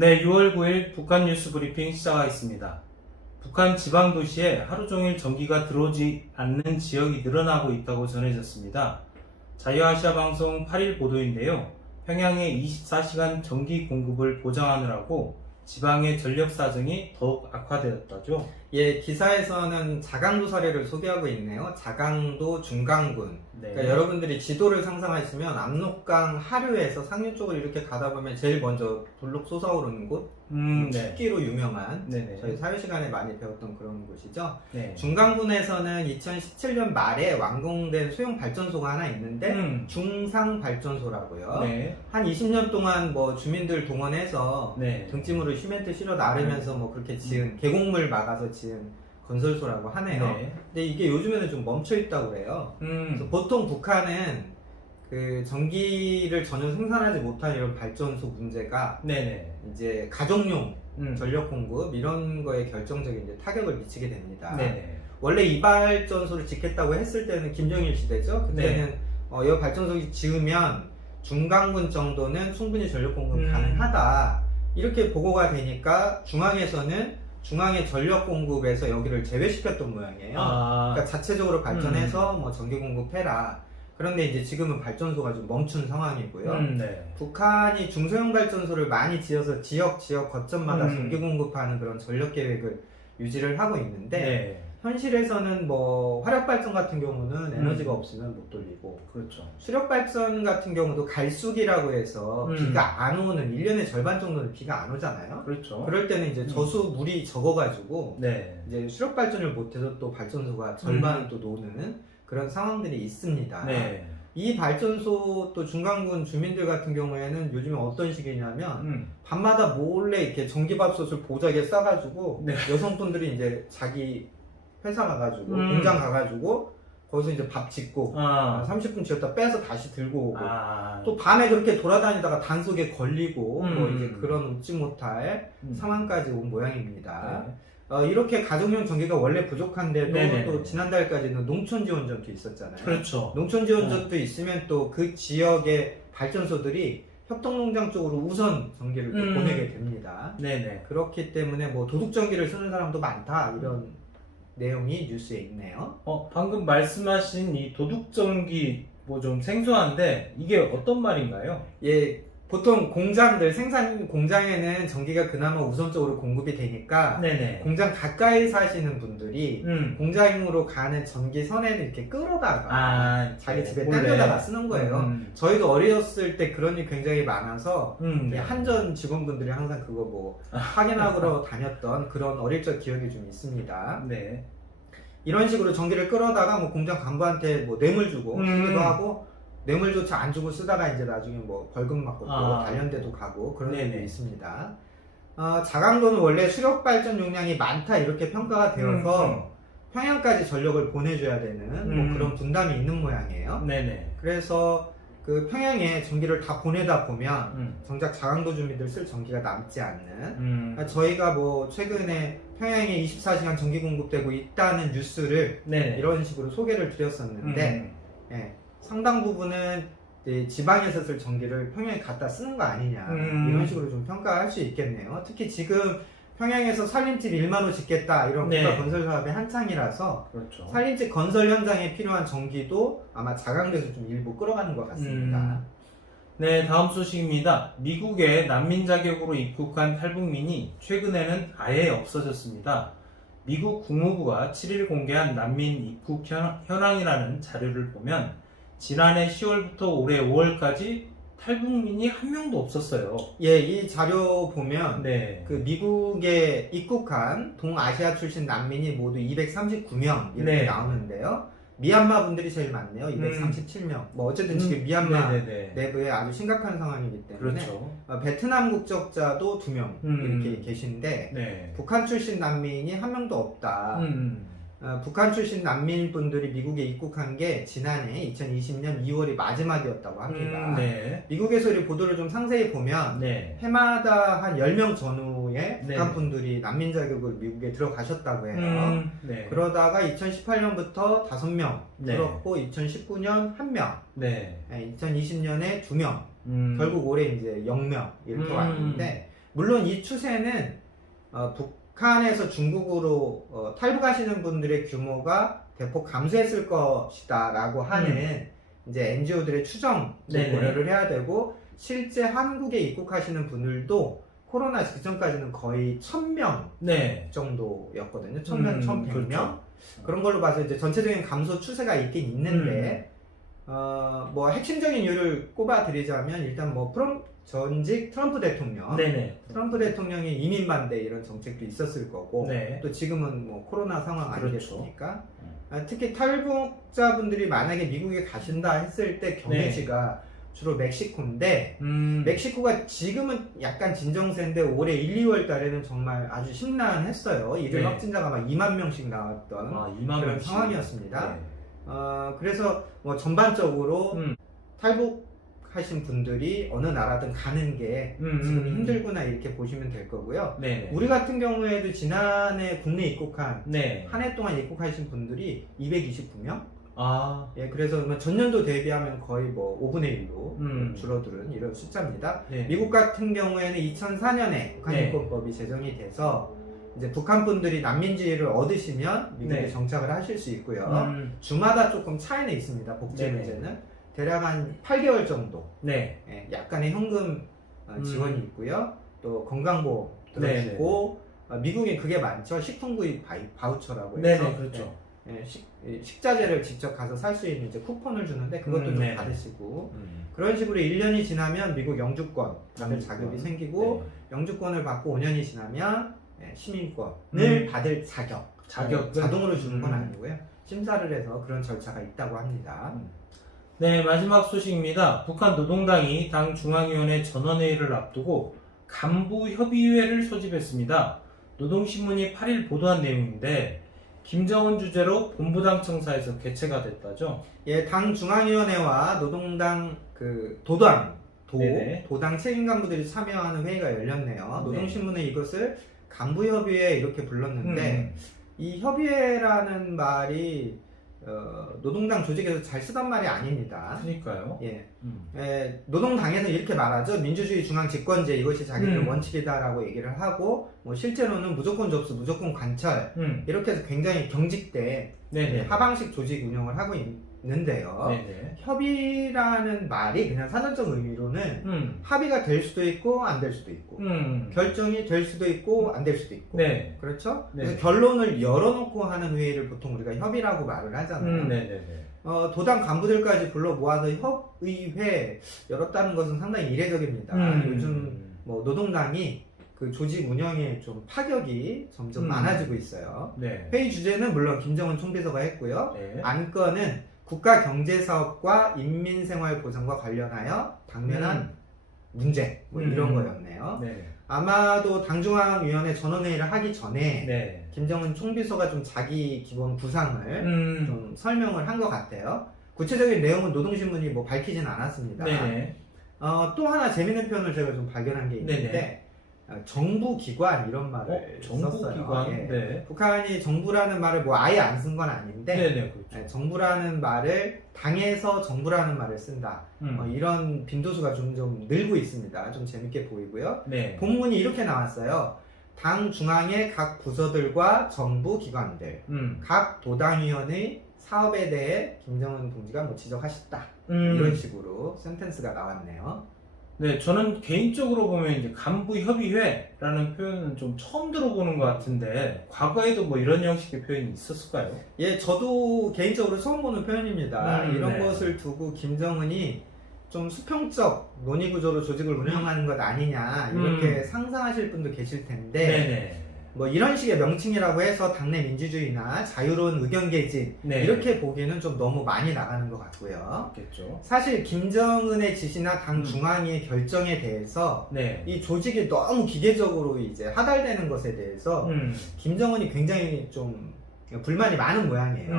네, 6월 9일 북한 뉴스 브리핑 시작하겠습니다. 북한 지방 도시에 하루 종일 전기가 들어오지 않는 지역이 늘어나고 있다고 전해졌습니다. 자유아시아 방송 8일 보도인데요. 평양의 24시간 전기 공급을 보장하느라고 지방의 전력 사정이 더욱 악화되었다죠. 예, 기사에서는 자강도 사례를 소개하고 있네요. 자강도 중강군. 네. 그러니까 여러분들이 지도를 상상하시면 압록강 하류에서 상류 쪽으로 이렇게 가다 보면 제일 먼저 돌록 솟아오르는 곳, 네. 습기로 유명한 네네. 저희 사회 시간에 많이 배웠던 그런 곳이죠. 네. 중강군에서는 2017년 말에 완공된 소형 발전소가 하나 있는데 중상 발전소라고요. 네. 한 20년 동안 뭐 주민들 동원해서 네. 등짐으로 시멘트 실어 나르면서 뭐 그렇게 지은 계곡물 막아서 지은 건설소라고 하네요. 네. 근데 이게 요즘에는 좀 멈춰 있다고 그래요. 그래서 보통 북한은 그 전기를 전혀 생산하지 못한 이런 발전소 문제가 네네. 이제 가정용 전력 공급 이런 거에 결정적인 이제 타격을 미치게 됩니다. 네네. 원래 이 발전소를 짓겠다고 했을 때는 김정일 시대죠. 그때는 이 발전소 지으면 중강군 정도는 충분히 전력 공급 가능하다. 이렇게 보고가 되니까 중앙의 전력 공급에서 여기를 제외시켰던 모양이에요. 그러니까 자체적으로 발전해서 뭐 전기 공급해라. 그런데 이제 지금은 발전소가 좀 멈춘 상황이고요. 네. 북한이 중소형 발전소를 많이 지어서 지역 거점마다 전기 공급하는 그런 전력 계획을 유지를 하고 있는데 네. 현실에서는 뭐 화력 발전 같은 경우는 에너지가 없으면 못 돌리고, 그렇죠. 수력 발전 같은 경우도 갈수기라고 해서 비가 안 오는 1년의 절반 정도는 비가 안 오잖아요. 그렇죠. 그럴 때는 이제 저수 물이 적어가지고 네. 이제 수력 발전을 못해서 또 발전소가 절반을 또 노는 그런 상황들이 있습니다. 네. 이 발전소 또 중강군 주민들 같은 경우에는 요즘에 어떤 식이냐면 밤마다 몰래 이렇게 전기밥솥을 보자기에 싸가지고 네. 여성분들이 이제 자기 회사 가가지고 공장 가가지고 거기서 이제 밥 짓고 30분 지었다 빼서 다시 들고 오고 또 밤에 그렇게 돌아다니다가 단속에 걸리고 뭐 이제 그런 웃지 못할 상황까지 온 모양입니다. 네. 이렇게 가정용 전기가 원래 부족한데도 네네. 또 지난달까지는 농촌지원전도 있었잖아요. 그렇죠. 농촌지원전도 있으면 또 그 지역의 발전소들이 협동농장 쪽으로 우선 전기를 또 보내게 됩니다. 네네. 그렇기 때문에 뭐 도둑전기를 쓰는 사람도 많다 이런 내용이 뉴스에 있네요. 방금 말씀하신 이 도둑전기 뭐 좀 생소한데 이게 어떤 말인가요? 예, 보통 공장들 생산 공장에는 전기가 그나마 우선적으로 공급이 되니까 네네. 공장 가까이 사시는 분들이 공장으로 가는 전기선에는 이렇게 끌어다가 자기 집에 몰래. 당겨다가 쓰는 거예요. 저희도 어렸을 때 그런 일이 굉장히 많아서 네. 한전 직원분들이 항상 그거 뭐 확인하러 다녔던 그런 어릴 적 기억이 좀 있습니다. 네. 이런 식으로 전기를 끌어다가 뭐 공장 간부한테 뭐 뇌물 주고 쓰기도 하고 뇌물조차 안 주고 쓰다가 이제 나중에 뭐 벌금 맞고 또 단련대도 가고 그런 일이 있습니다. 자강도는 원래 수력 발전 용량이 많다 이렇게 평가가 되어서 평양까지 전력을 보내줘야 되는 뭐 그런 분담이 있는 모양이에요. 네네. 그래서 그 평양에 전기를 다 보내다 보면 정작 자강도 주민들 쓸 전기가 남지 않는 저희가 뭐 최근에 평양에 24시간 전기 공급되고 있다는 뉴스를 이런 식으로 소개를 드렸었는데 예, 상당 부분은 이제 지방에서 쓸 전기를 평양에 갖다 쓰는 거 아니냐 이런 식으로 좀 평가할 수 있겠네요. 특히 지금 평양에서 살림집 1만 호 짓겠다 이런 국가 건설 사업이 한창이라서 그렇죠. 살림집 건설 현장에 필요한 전기도 아마 자강돼서 좀 일부 끌어가는 것 같습니다. 네, 다음 소식입니다. 미국에 난민 자격으로 입국한 탈북민이 최근에는 아예 없어졌습니다. 미국 국무부가 7일 공개한 난민 입국 현황이라는 자료를 보면 지난해 10월부터 올해 5월까지 탈북민이 한 명도 없었어요. 예, 이 자료 보면 네. 그 미국에 입국한 동아시아 출신 난민이 모두 239명 이렇게 나오는데요. 미얀마 분들이 제일 많네요. 237명. 뭐 어쨌든 지금 미얀마 내부에 아주 심각한 상황이기 때문에 그렇죠. 베트남 국적자도 2명 이렇게 계신데 북한 출신 난민이 한 명도 없다. 북한 출신 난민분들이 미국에 입국한 게 지난해 2020년 2월이 마지막이었다고 합니다. 미국에서 이 보도를 좀 상세히 보면 해마다 한 10명 전후에 북한 분들이 난민 자격으로 미국에 들어가셨다고 해요. 그러다가 2018년부터 5명 들었고 2019년 1명, 2020년에 2명, 결국 올해 이제 0명 이렇게 왔는데 물론 이 추세는 북한에서 중국으로 탈북하시는 분들의 규모가 대폭 감소했을 것이다 라고 하는 이제 NGO들의 추정도 고려를 해야 되고, 실제 한국에 입국하시는 분들도 코로나 직전까지는 거의 1000명 정도였거든요. 1000명, 1100명. 그렇죠. 그런 걸로 봐서 이제 전체적인 감소 추세가 있긴 있는데, 뭐 핵심적인 이유를 꼽아드리자면, 일단 뭐 전직 트럼프 대통령, 트럼프 대통령이 이민 반대 이런 정책도 있었을 거고, 또 지금은 뭐 코로나 상황 아니겠습니까? 특히 탈북자분들이 만약에 미국에 가신다 했을 때 경유지가 주로 멕시코인데, 멕시코가 지금은 약간 진정세인데 올해 1, 2월 달에는 정말 아주 심란했어요. 일일 확진자가 막 2만 명씩 나왔던 2만 그런 상황이었습니다. 그래서 뭐 전반적으로 탈북하신 분들이 어느 나라든 가는 게 지금 힘들구나 이렇게 보시면 될 거고요. 우리 같은 경우에도 지난해 국내 입국한 한 해 동안 입국하신 분들이 229명. 예, 그래서 뭐 전년도 대비하면 거의 뭐 5분의 1로 줄어드는 이런 숫자입니다. 미국 같은 경우에는 2004년에 북한입국법이 제정이 돼서 이제 북한 분들이 난민지위를 얻으시면 미국에 정착을 하실 수 있고요. 주마다 조금 차이는 있습니다. 복지 문제는 대략 한 8개월 정도 예, 약간의 현금 지원이 있고요. 또 건강보험 들어주고, 미국엔 그게 많죠. 식품구입 바우처라고 해서 그렇죠. 식자재를 직접 가서 살 수 있는 이제 쿠폰을 주는데 그것도 좀 받으시고, 그런 식으로 1년이 지나면 미국 영주권 받을 자격이 생기고, 영주권을 받고 5년이 지나면 시민권을 받을 자격 자동으로 주는 건 아니고요. 심사를 해서 그런 절차가 있다고 합니다. 네, 마지막 소식입니다. 북한 노동당이 당 중앙위원회 전원회의를 앞두고 간부협의회를 소집했습니다. 노동신문이 8일 보도한 내용인데, 김정은 주재로 본부당 청사에서 개최가 됐다죠? 예, 당 중앙위원회와 노동당 도당 책임 간부들이 참여하는 회의가 열렸네요. 노동신문은 이것을 간부협의회 이렇게 불렀는데, 이 협의회라는 말이 노동당 조직에서 잘 쓰던 말이 아닙니다. 그러니까요. 노동당에서 이렇게 말하죠. 민주주의 중앙 집권제 이것이 자기들 원칙이다라고 얘기를 하고, 뭐 실제로는 무조건 접수, 무조건 관철 이렇게 해서 굉장히 경직된 하방식 조직 운영을 하고 있는데요. 협의라는 말이 그냥 사전적 의미로는 합의가 될 수도 있고 안 될 수도 있고, 결정이 될 수도 있고 안 될 수도 있고, 그렇죠? 그래서 결론을 열어놓고 하는 회의를 보통 우리가 협의라고 말을 하잖아요. 도당 간부들까지 불러 모아서 협의회 열었다는 것은 상당히 이례적입니다. 요즘 뭐 노동당이 그 조직 운영에 좀 파격이 점점 많아지고 있어요. 회의 주제는 물론 김정은 총비서가 했고요. 안건은 국가경제사업과 인민생활보장과 관련하여 당면한 문제 뭐 이런 거였네요. 아마도 당중앙위원회 전원회의를 하기 전에 김정은 총비서가 좀 자기 기본 부상을 좀 설명을 한 것 같아요. 구체적인 내용은 노동신문이 뭐 밝히진 않았습니다. 또 하나 재밌는 표현을 제가 좀 발견한 게 있는데, 정부기관 이런 말을 썼어요. 북한이 정부라는 말을 뭐 아예 안 쓴 건 아닌데, 정부라는 말을 당에서 정부라는 말을 쓴다. 이런 빈도수가 좀 늘고 있습니다. 좀 재밌게 보이고요. 본문이 이렇게 나왔어요. 당 중앙의 각 부서들과 정부 기관들, 각 도당위원의 사업에 대해 김정은 동지가 뭐 지적하셨다. 이런 식으로 센텐스가 나왔네요. 저는 개인적으로 보면 이제 간부협의회라는 표현은 좀 처음 들어보는 것 같은데, 과거에도 뭐 이런 형식의 표현이 있었을까요? 예, 저도 개인적으로 처음 보는 표현입니다. 이런 것을 두고 김정은이 좀 수평적 논의구조로 조직을 운영하는 것 아니냐 이렇게 상상하실 분도 계실 텐데, 뭐 이런 식의 명칭이라고 해서 당내 민주주의나 자유로운 의견 개진 이렇게 보기에는 좀 너무 많이 나가는 것 같고요. 사실 김정은의 지시나 당 중앙위의 결정에 대해서 이 조직이 너무 기계적으로 이제 하달되는 것에 대해서 김정은이 굉장히 좀 불만이 많은 모양이에요.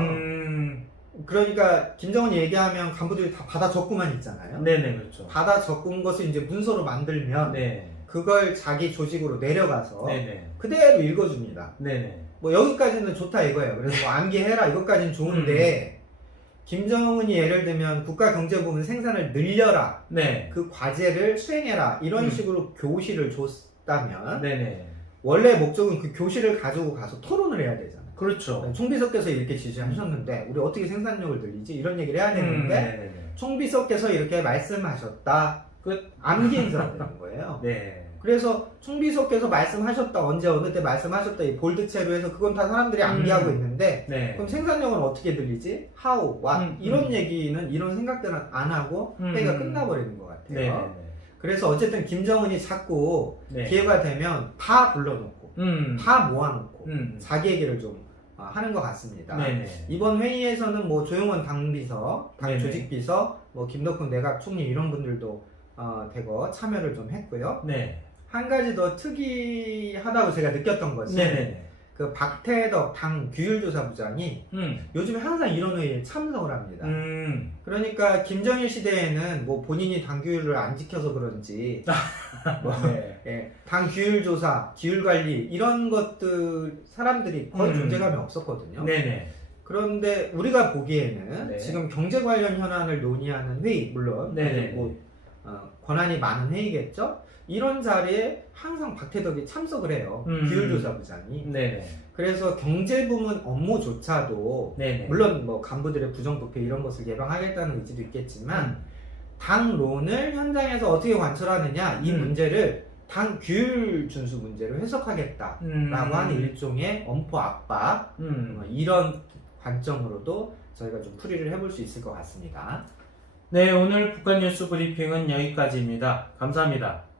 그러니까 김정은이 얘기하면 간부들이 다 받아 적고만 있잖아요. 받아 적은 것을 이제 문서로 만들면 그걸 자기 조직으로 내려가서 그대로 읽어줍니다. 뭐 여기까지는 좋다 이거예요. 그래서 뭐 암기해라 이것까지는 좋은데, 김정은이 예를 들면 국가경제부문 생산을 늘려라, 그 과제를 수행해라 이런 식으로 교시를 줬다 없다면 네네. 원래 목적은 그 교실을 가지고 가서 토론을 해야 되잖아요. 그렇죠. 총비서께서 이렇게 지시하셨는데 우리 어떻게 생산력을 늘리지? 이런 얘기를 해야 되는데 네네네. 총비서께서 이렇게 말씀하셨다. 끝. 암기 행사가 되는 거예요. 네. 그래서 총비서께서 말씀하셨다. 언제 어느 때 말씀하셨다. 이 볼드체로 해서 그건 다 사람들이 암기하고 있는데 네. 그럼 생산력은 어떻게 늘리지? How? What? 이런 얘기는 이런 생각들은 안 하고 회의가 끝나버리는 것 같아요. 네네네. 그래서 어쨌든 김정은이 자꾸 네. 기회가 되면 다 불러놓고 다 모아놓고 자기 얘기를 좀 하는 것 같습니다. 네네. 이번 회의에서는 뭐 조용원 당비서, 당 네네. 조직비서, 뭐 김덕훈 내각 총리 이런 분들도 대거 참여를 좀 했고요. 네. 한 가지 더 특이하다고 제가 느꼈던 것은 네네. 그 박태덕 당 규율조사부장이 요즘에 항상 이런 회의에 참석을 합니다. 그러니까 김정일 시대에는 뭐 본인이 당 규율을 안 지켜서 그런지 뭐 네. 예, 당 규율조사, 규율관리 이런 것들 사람들이 거의 존재감이 없었거든요. 네네. 그런데 우리가 보기에는 네. 지금 경제 관련 현안을 논의하는 회의 물론 네네. 뭐 권한이 많은 회의겠죠. 이런 자리에 항상 박태덕이 참석을 해요. 규율조사부장이. 네네. 그래서 경제부문 업무조차도 네네. 물론 뭐 간부들의 부정부패 이런 것을 예방하겠다는 의지도 있겠지만 당론을 현장에서 어떻게 관철하느냐 이 문제를 당 규율 준수 문제로 해석하겠다라고 하는 일종의 엄포 압박 이런 관점으로도 저희가 좀 풀이를 해볼 수 있을 것 같습니다. 네, 오늘 북한 뉴스 브리핑은 여기까지입니다. 감사합니다.